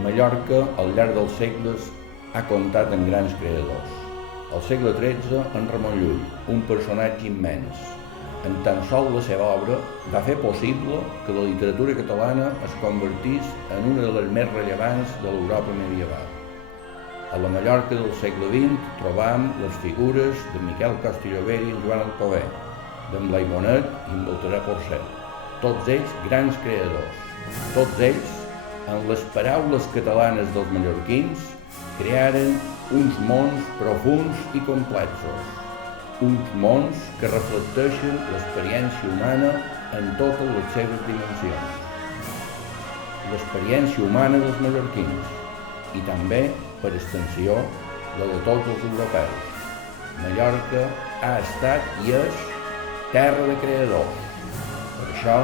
Mallorca, al llarg dels segles, ha comptat amb grans creadors. Al segle XIII, en Ramon Llull, un personatge immens. En tan sols la seva obra va fer possible que la literatura catalana es convertís en una de les més rellevants de l'Europa medieval. A la Mallorca del segle XX trobam les figures de Miquel Costa-Llobera i en Joan Alcover, d'en Blai Bonet i en Baltasar Porcel, tots ells grans creadors, tots ells, en les paraules catalanes dels mallorquins, crearen uns mons profunds i complexos, uns mons que reflecteixen l'experiència humana en totes les seves dimensions. L'experiència humana dels mallorquins i també, per extensió, la de tots els europeus. Mallorca ha estat i és terra de creadors. Per això,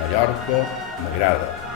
Mallorca m'agrada.